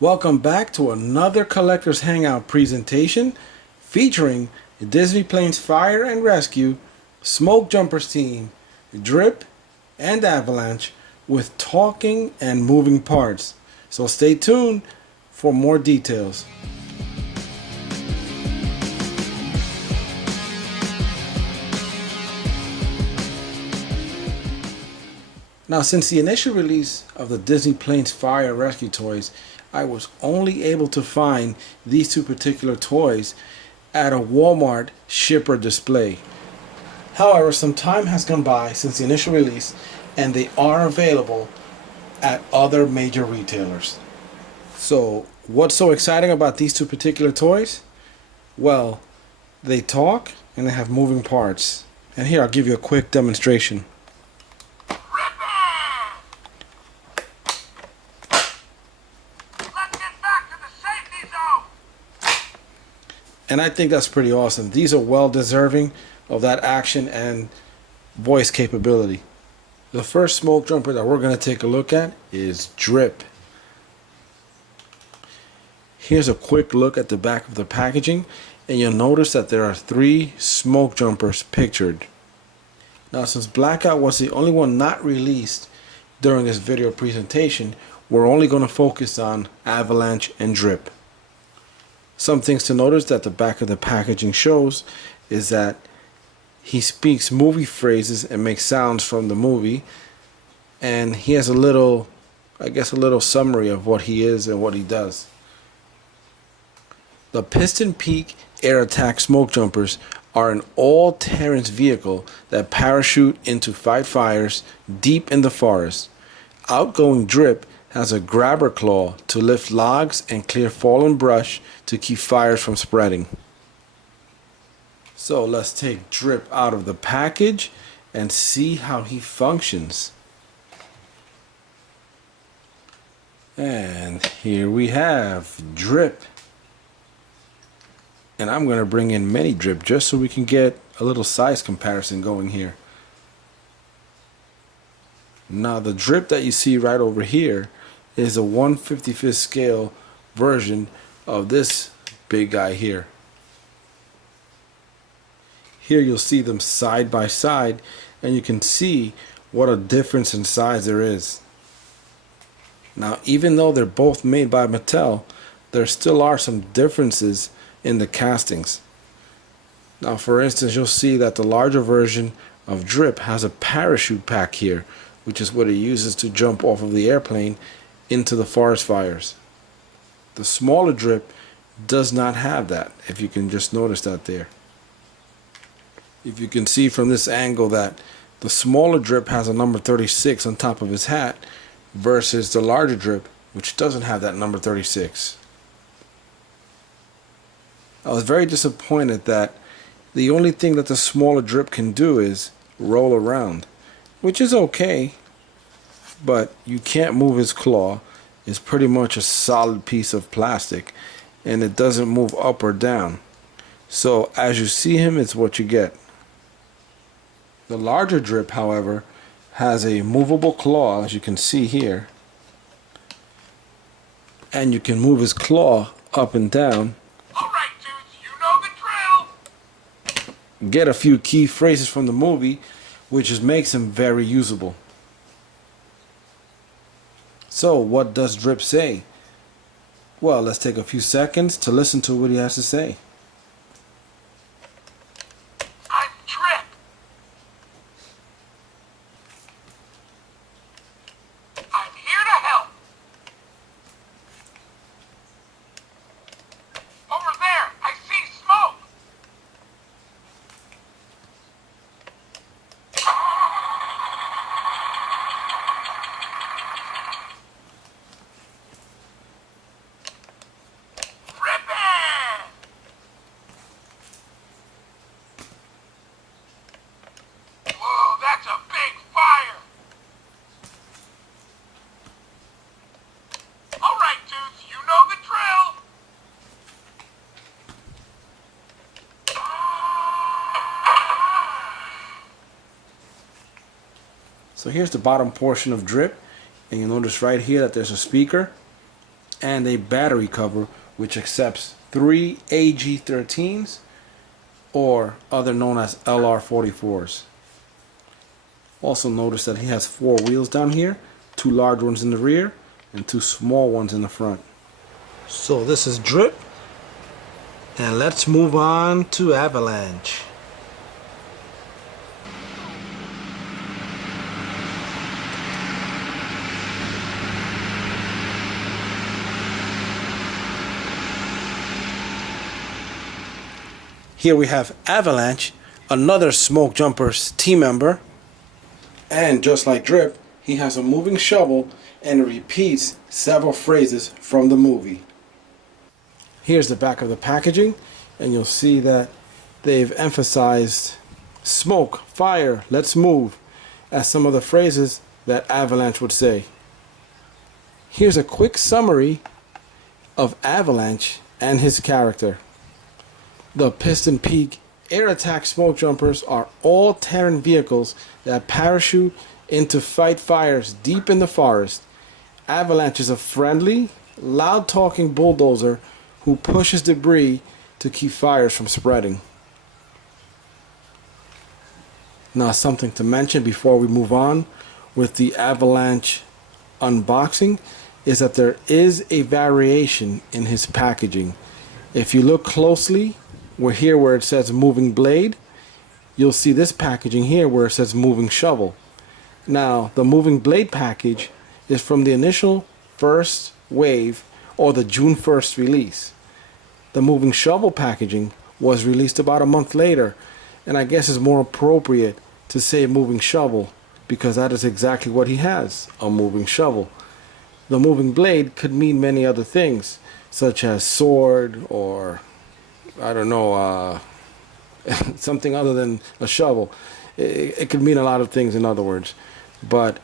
Welcome back to another Collector's Hangout presentation featuring Disney Planes Fire and Rescue, Smoke Jumpers team, Drip, and Avalanche with talking and moving parts. So stay tuned for more details. Now, since the initial release of the Disney Planes Fire and Rescue toys, I was only able to find these two particular toys at a Walmart shipper display. However, some time has gone by since the initial release and they are available at other major retailers. So, what's so exciting about these two particular toys? Well, they talk and they have moving parts. And here I'll give you a quick demonstration. And I think that's pretty awesome. These are well deserving of that action and voice capability. The first smoke jumper that we're going to take a look at is Drip. Here's a quick look at the back of the packaging, and you'll notice that there are 3 smoke jumpers pictured. Now, since Blackout was the only one not released during this video presentation, we're only going to focus on Avalanche and Drip. Some things to notice that the back of the packaging shows is that he speaks movie phrases and makes sounds from the movie, and he has a little summary of what he is and what he does. The Piston Peak Air Attack Smoke Jumpers are an all-terrain vehicle that parachute in to fight fires deep in the forest. Outgoing Drip has a grabber claw to lift logs and clear fallen brush to keep fires from spreading. So let's take Drip out of the package and see how he functions. And here we have Drip. And I'm going to bring in Mini Drip just so we can get a little size comparison going here. Now the Drip that you see right over here is a 1/55 scale version of this big guy here. Here you'll see them side by side, and you can see what a difference in size there is. Now, even though they're both made by Mattel, there still are some differences in the castings. Now, for instance, you'll see that the larger version of Drip has a parachute pack here, which is what it uses to jump off of the airplane into the forest fires. The smaller Drip does not have that, if you can just notice that there. If you can see from this angle that the smaller Drip has a number 36 on top of his hat versus the larger Drip, which doesn't have that number 36. I was very disappointed that the only thing that the smaller Drip can do is roll around, which is okay, but you can't move his claw. It's pretty much a solid piece of plastic, and it doesn't move up or down. So as you see him, it's what you get. The larger Drip, however, has a movable claw, as you can see here, and you can move his claw up and down. All right, dudes, you know the drill. Get a few key phrases from the movie, which just makes him very usable. So, what does Drip say? Well, let's take a few seconds to listen to what he has to say. I'm Drip. I'm here to help. Over there, I see smoke. So here's the bottom portion of Drip, and you'll notice right here that there's a speaker. and a battery cover which accepts 3 AG-13s or other known as LR-44s. Also notice that he has 4 wheels down here, 2 large ones in the rear and 2 small ones in the front. So this is Drip, and let's move on to Avalanche. Here we have Avalanche, another Smoke Jumper's team member. And just like Drip, he has a moving shovel and repeats several phrases from the movie. Here's the back of the packaging, and you'll see that they've emphasized smoke, fire, let's move as some of the phrases that Avalanche would say. Here's a quick summary of Avalanche and his character. The Piston Peak air attack smoke jumpers are all Terran vehicles that parachute into fight fires deep in the forest. Avalanche is a friendly, loud-talking bulldozer who pushes debris to keep fires from spreading. Now, something to mention before we move on with the Avalanche unboxing is that there is a variation in his packaging. If you look closely, we're here where it says moving blade, you'll see this packaging here where it says moving shovel. Now, the moving blade package is from the initial first wave or the June 1st release. The moving shovel packaging was released about a month later, and I guess it's more appropriate to say moving shovel because that is exactly what he has, a moving shovel. The moving blade could mean many other things, such as sword or I don't know, something other than a shovel. It could mean a lot of things, in other words. But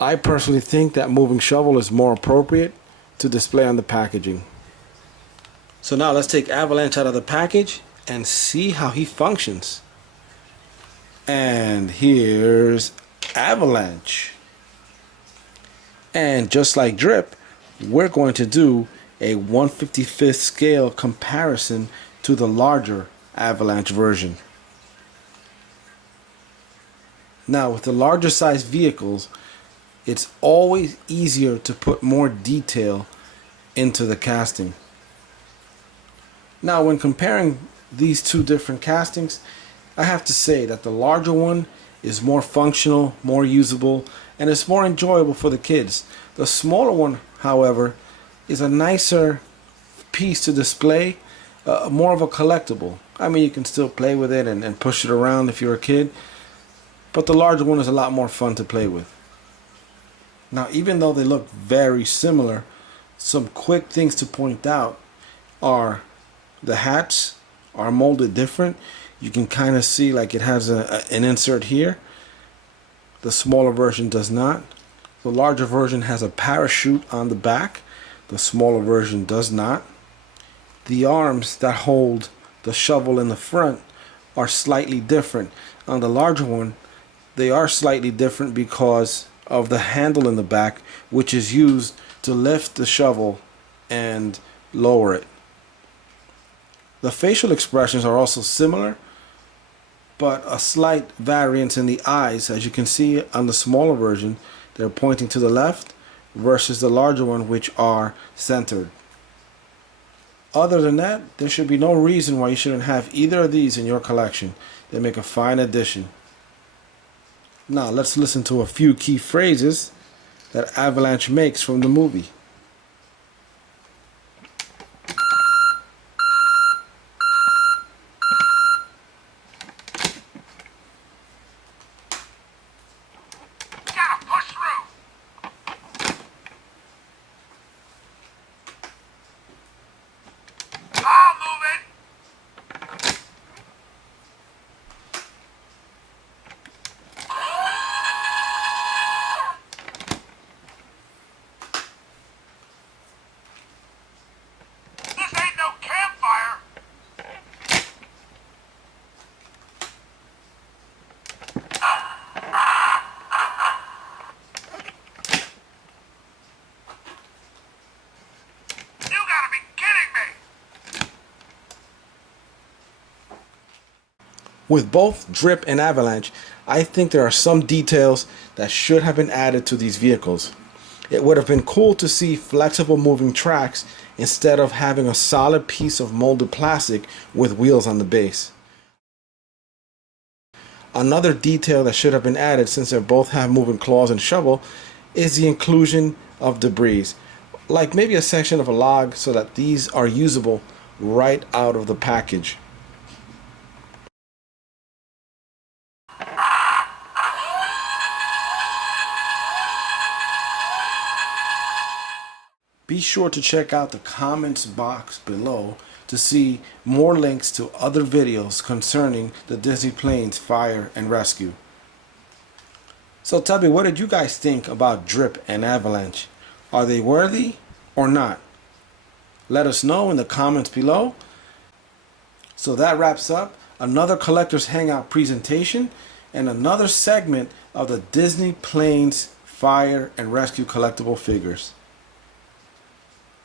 I personally think that moving shovel is more appropriate to display on the packaging. So now let's take Avalanche out of the package and see how he functions. And here's Avalanche. And just like Drip, we're going to do a 1/55th scale comparison to the larger Avalanche version. Now, with the larger size vehicles, it's always easier to put more detail into the casting. Now, when comparing these two different castings, I have to say that the larger one is more functional, more usable, and it's more enjoyable for the kids. The smaller one, however, is a nicer piece to display, more of a collectible. I mean, you can still play with it and push it around if you're a kid, but the larger one is a lot more fun to play with. Now, even though they look very similar, some quick things to point out are the hats are molded different. You can kind of see like it has an insert here. The smaller version does not. The larger version has a parachute on the back. The smaller version does not. The arms that hold the shovel in the front are slightly different. On the larger one, they are slightly different because of the handle in the back, which is used to lift the shovel and lower it. The facial expressions are also similar, but a slight variance in the eyes. As you can see on the smaller version, they're pointing to the left versus the larger one, which are centered. Other than that, there should be no reason why you shouldn't have either of these in your collection. They make a fine addition. Now let's listen to a few key phrases that Avalanche makes from the movie. Gotta push through. I'll move it. With both Drip and Avalanche, I think there are some details that should have been added to these vehicles. It would have been cool to see flexible moving tracks instead of having a solid piece of molded plastic with wheels on the base. Another detail that should have been added, since they both have moving claws and shovel, is the inclusion of debris, like maybe a section of a log, so that these are usable right out of the package. Be sure to check out the comments box below to see more links to other videos concerning the Disney Planes Fire and Rescue. So tell me, what did you guys think about Drip and Avalanche? Are they worthy or not? Let us know in the comments below. So that wraps up another Collector's Hangout presentation and another segment of the Disney Planes Fire and Rescue collectible figures.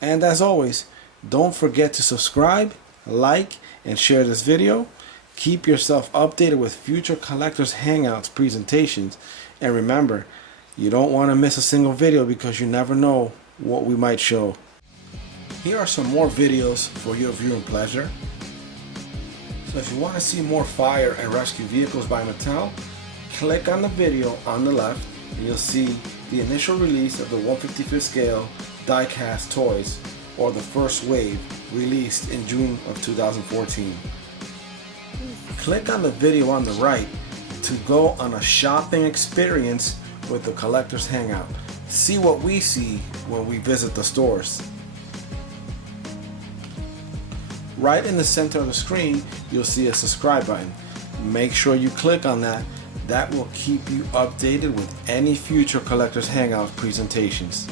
And as always, don't forget to subscribe, like, and share this video. Keep yourself updated with future Collectors Hangouts presentations. And remember, you don't want to miss a single video because you never know what we might show. Here are some more videos for your viewing pleasure. So if you want to see more fire and rescue vehicles by Mattel, click on the video on the left and you'll see the initial release of the 1/55th scale die-cast toys, or the first wave, released in June of 2014. Click on the video on the right to go on a shopping experience with the Collector's Hangout. See what we see when we visit the stores. Right in the center of the screen, you'll see a subscribe button. Make sure you click on that. That will keep you updated with any future Collector's Hangout presentations.